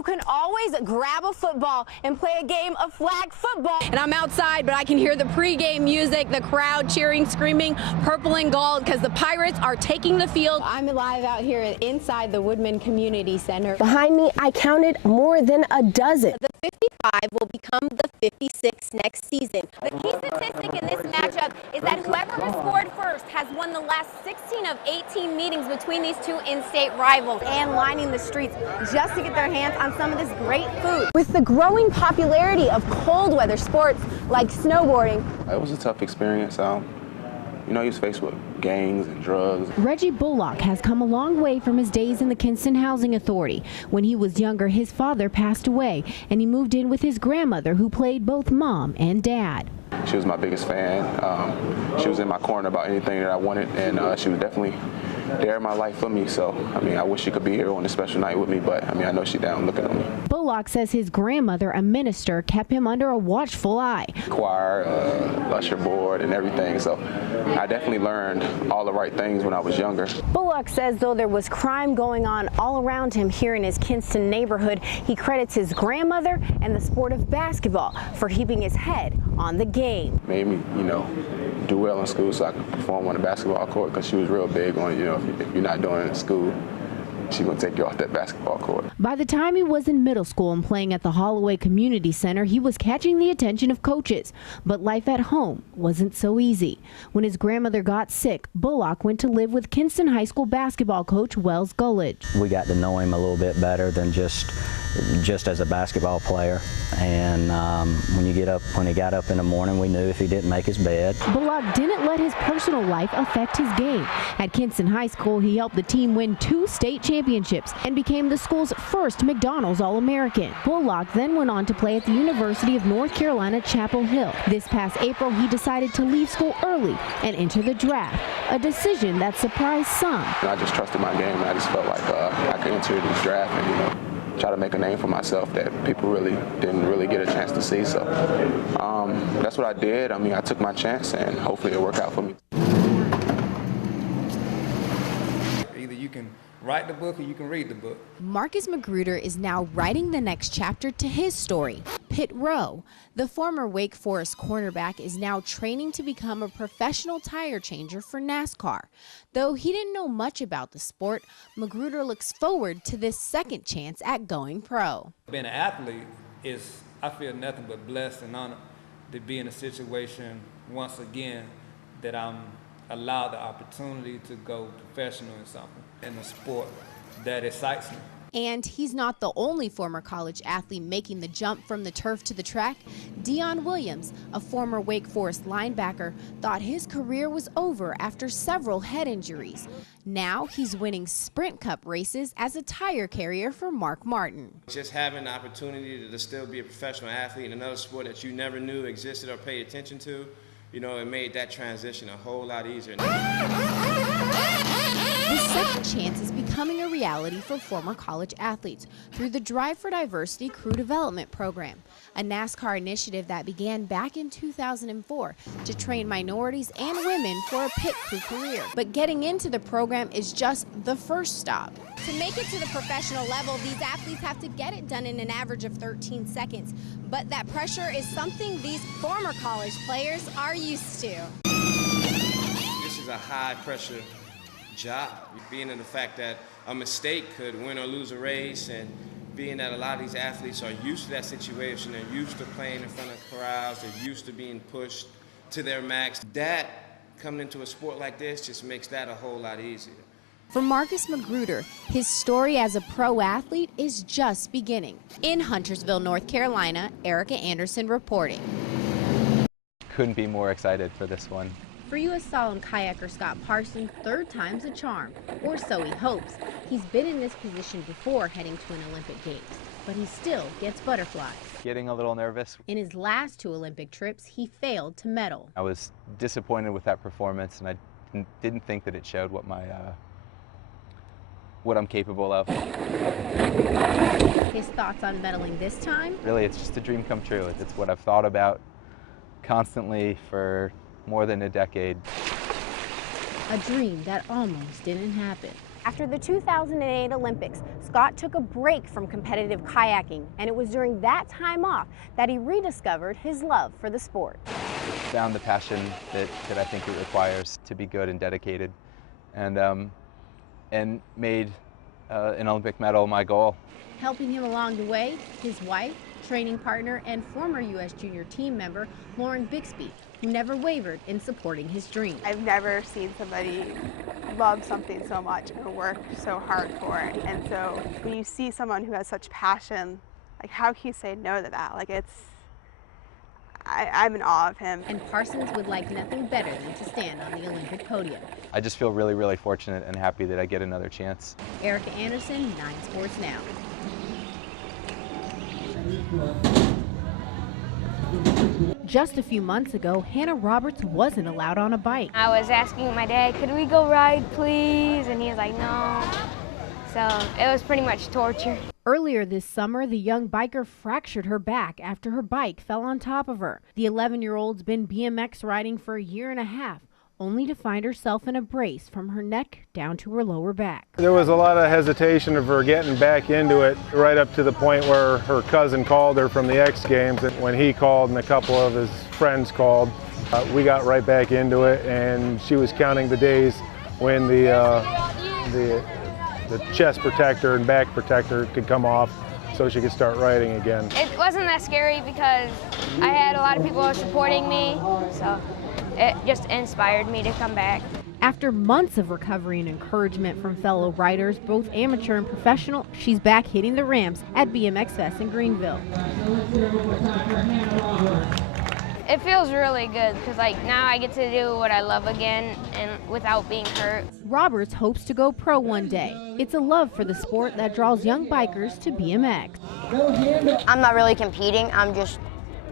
you can always grab a football and play a game of flag football. And I'm outside, but I can hear the pregame music, the crowd cheering, screaming purple and gold because the Pirates are taking the field. I'm live out here inside the Woodman Community Center. Behind me, I counted more than a dozen. The 55 will become the 56 next season. The key statistic in this matchup is that whoever has scored first has won the last 16 of 18 meetings between these two in-state rivals, and lining the streets just to get their hands on some of this great food. With the growing popularity of cold weather sports like snowboarding, it was a tough experience. You know, he was faced with gangs and drugs. Reggie Bullock has come a long way from his days in the Kinston Housing Authority. When he was younger, his father passed away, and he moved in with his grandmother, who played both mom and dad. She was my biggest fan. She was in my corner about anything that I wanted, and she was definitely there in my life for me. So, I mean, I wish she could be here on a special night with me, but I mean, I know she's down looking at me. Bullock says his grandmother, a minister, kept him under a watchful eye. Choir, usher board, and everything. So, I definitely learned all the right things when I was younger. Bullock says though there was crime going on all around him here in his Kinston neighborhood, he credits his grandmother and the sport of basketball for keeping his head on the game. Made me, you know, do well in school so I could perform on the basketball court, because she was real big on, you know, if you're not doing it in school, she's going to take you off that basketball court. By the time he was in middle school and playing at the Holloway Community Center, he was catching the attention of coaches. But life at home wasn't so easy. When his grandmother got sick, Bullock went to live with Kinston High School basketball coach Wells Gullidge. We got to know him a little bit better than just as a basketball player. And when he got up in the morning, we knew if he didn't make his bed. Bullock didn't let his personal life affect his game. At Kinston High School, he helped the team win 2 state championships and became the school's first McDonald's All-American. Bullock then went on to play at the University of North Carolina, Chapel Hill. This past April, he decided to leave school early and enter the draft, a decision that surprised some. I just trusted my game, and I just felt like I could enter this draft and, you know, try to make a name for myself that people didn't really get a chance to see. So that's what I did. I mean, I took my chance, and hopefully it'll work out for me. Either you can write the book or you can read the book. Marcus Magruder is now writing the next chapter to his story, Pit Row. The former Wake Forest cornerback is now training to become a professional tire changer for NASCAR. Though he didn't know much about the sport, Magruder looks forward to this second chance at going pro. Being an athlete is, I feel, nothing but blessed and honored to be in a situation once again that I'm allowed the opportunity to go professional in something, in a sport that excites me. And he's not the only former college athlete making the jump from the turf to the track. Dion Williams, a former Wake Forest linebacker, thought his career was over after several head injuries. Now he's winning Sprint Cup races as a tire carrier for Mark Martin. Just having the opportunity to still be a professional athlete in another sport that you never knew existed or paid attention to, you know, it made that transition a whole lot easier. This second chance is becoming a reality for former college athletes through the Drive for Diversity Crew Development Program, a NASCAR initiative that began back in 2004 to train minorities and women for a pit crew career. But getting into the program is just the first stop. to make it to the professional level, these athletes have to get it done in an average of 13 seconds. But that pressure is something these former college players are used to. This is a high-pressure job, being in the fact that a mistake could win or lose a race, and being that a lot of these athletes are used to that situation, they're used to playing in front of crowds, they're used to being pushed to their max. That, coming into a sport like this, just makes that a whole lot easier. For Marcus Magruder, his story as a pro athlete is just beginning. In Huntersville, North Carolina, Erica Anderson reporting. Couldn't be more excited for this one. For U.S. slalom kayaker Scott Parsons, third time's a charm, or so he hopes. He's been in this position before heading to an Olympic Games, but he still gets butterflies. Getting a little nervous. In his last 2 Olympic trips, he failed to medal. I was disappointed with that performance, and I didn't think that it showed what I'm capable of. His thoughts on medaling this time? Really, it's just a dream come true. It's what I've thought about constantly for more than a decade. A dream that almost didn't happen. After the 2008 Olympics, Scott took a break from competitive kayaking, and it was during that time off that he rediscovered his love for the sport. Found the passion that I think it requires to be good and dedicated, and made an Olympic medal my goal. Helping him along the way, his wife, training partner, and former U.S. junior team member, Lauren Bixby, who never wavered in supporting his dream. I've never seen somebody love something so much and work so hard for it. And so when you see someone who has such passion, like how can you say no to that? Like I'm in awe of him. And Parsons would like nothing better than to stand on the Olympic podium. I just feel really, really fortunate and happy that I get another chance. Erica Anderson, 9 Sports Now. Just a few months ago, Hannah Roberts wasn't allowed on a bike. I was asking my dad, could we go ride, please? And he was like, no. So it was pretty much torture. Earlier this summer, the young biker fractured her back after her bike fell on top of her. The 11-year-old's been BMX riding for a year and a half, only to find herself in a brace from her neck down to her lower back. There was a lot of hesitation of her getting back into it, right up to the point where her cousin called her from the X Games. And when he called and a couple of his friends called, we got right back into it, and she was counting the days when the chest protector and back protector could come off so she could start riding again. It wasn't that scary because I had a lot of people supporting me, so it just inspired me to come back. After months of recovery and encouragement from fellow riders, both amateur and professional, she's back hitting the ramps at BMX Fest in Greenville. It feels really good because now I get to do what I love again and without being hurt. Roberts hopes to go pro one day. It's a love for the sport that draws young bikers to BMX. I'm not really competing, I'm just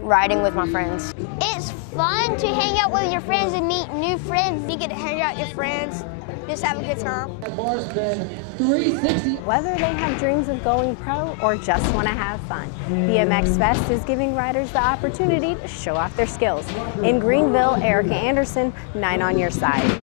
riding with my friends. It's fun to hang out with your friends and meet new friends. You get to hang out with your friends, just have a good time. Whether they have dreams of going pro or just want to have fun, BMX Fest is giving riders the opportunity to show off their skills. In Greenville, Erica Anderson, 9 on your side.